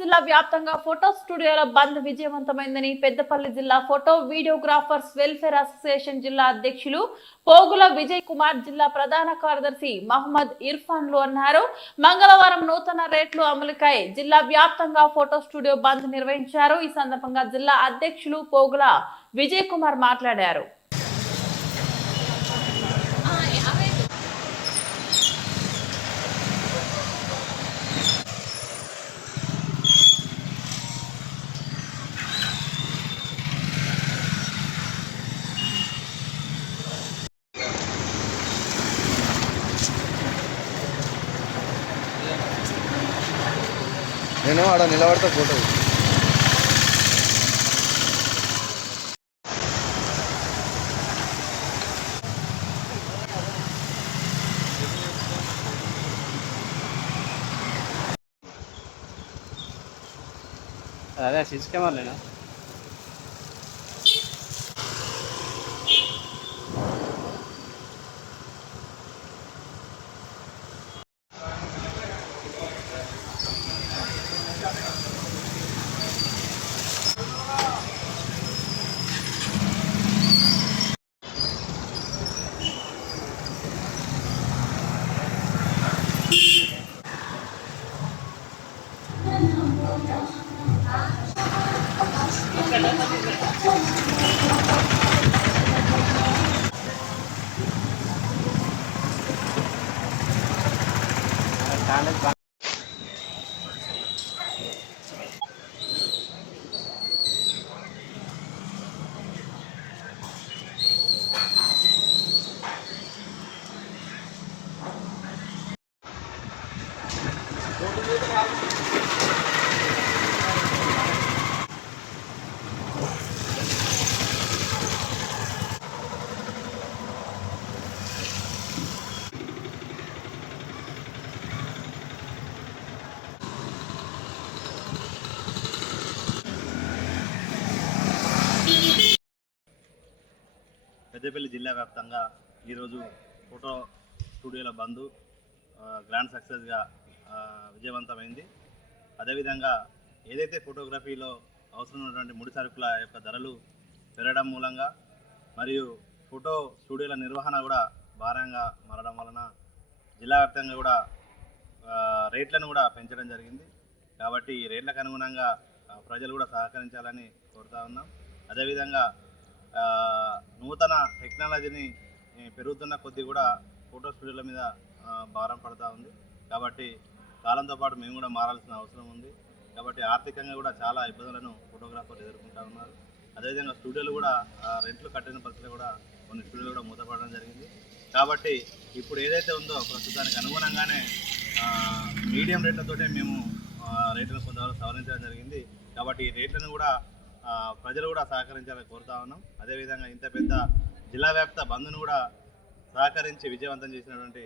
జిల్లా వ్యాప్తంగా ఫోటో స్టూడియోల బంద్ విజయవంతమైందని పెద్దపల్లి జిల్లా ఫోటో వీడియోగ్రాఫర్స్ వెల్ఫేర్ అసోసియేషన్ జిల్లా అధ్యక్షులు పోగుల విజయ్ కుమార్, జిల్లా ప్రధాన కార్యదర్శి మహమ్మద్ ఇర్ఫాన్లు అన్నారు. మంగళవారం నూతన రేట్లు అమలుకై జిల్లా వ్యాప్తంగా ఫోటో స్టూడియో బంద్ నిర్వహించారు. ఈ సందర్భంగా జిల్లా అధ్యక్షులు పోగుల విజయ్ కుమార్ మాట్లాడారు. నేను ఆడ నిలబడతా ఫోటో అదే సిసి కెమెరాలేనా? పెద్దపల్లి జిల్లా వ్యాప్తంగా ఈరోజు ఫోటో స్టూడియోల బంద్ గ్రాండ్ సక్సెస్గా విజయవంతమైంది. అదేవిధంగా ఏదైతే ఫోటోగ్రఫీలో అవసరమైనటువంటి ముడి సరుకుల యొక్క ధరలు పెరగడం మూలంగా మరియు ఫోటో స్టూడియోల నిర్వహణ కూడా భారంగా మారడం వలన జిల్లా వ్యాప్తంగా కూడా రేట్లను కూడా పెంచడం జరిగింది. కాబట్టి ఈ రేట్లకు అనుగుణంగా ప్రజలు కూడా సహకరించాలని కోరుతా ఉన్నాం. అదేవిధంగా నూతన టెక్నాలజీని పెరుగుతున్న కొద్దీ కూడా ఫోటో స్టూడియోల మీద భారం పడుతూ ఉంది. కాబట్టి కాలంతో పాటు మేము కూడా మారాల్సిన అవసరం ఉంది. కాబట్టి ఆర్థికంగా కూడా చాలా ఇబ్బందులను ఫోటోగ్రాఫర్లు ఎదుర్కొంటూ ఉన్నారు. అదేవిధంగా స్టూడియోలు కూడా రెంట్లు కట్టిన పరిస్థితులు కూడా కొన్ని స్టూడియోలు కూడా మూతపడడం జరిగింది. కాబట్టి ఇప్పుడు ఏదైతే ఉందో ప్రస్తుతానికి అనుగుణంగానే మీడియం రేట్లతోనే మేము రేట్లను కొంతవరకు సవరించడం జరిగింది. కాబట్టి ఈ రేట్లను కూడా ప్రజలు కూడా సహకరించాలని కోరుతా ఉన్నాం. అదేవిధంగా ఇంత పెద్ద జిల్లా వ్యాప్త బంద్ను కూడా సహకరించి విజయవంతం చేసినటువంటి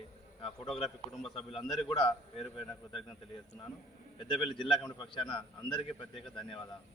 ఫోటోగ్రఫీ కుటుంబ సభ్యులందరికీ కూడా పేరు పేరున కృతజ్ఞతలు తెలియజేస్తున్నాను. పెద్దపల్లి జిల్లా కమిటీ పక్షాన అందరికీ ప్రత్యేక ధన్యవాదాలు.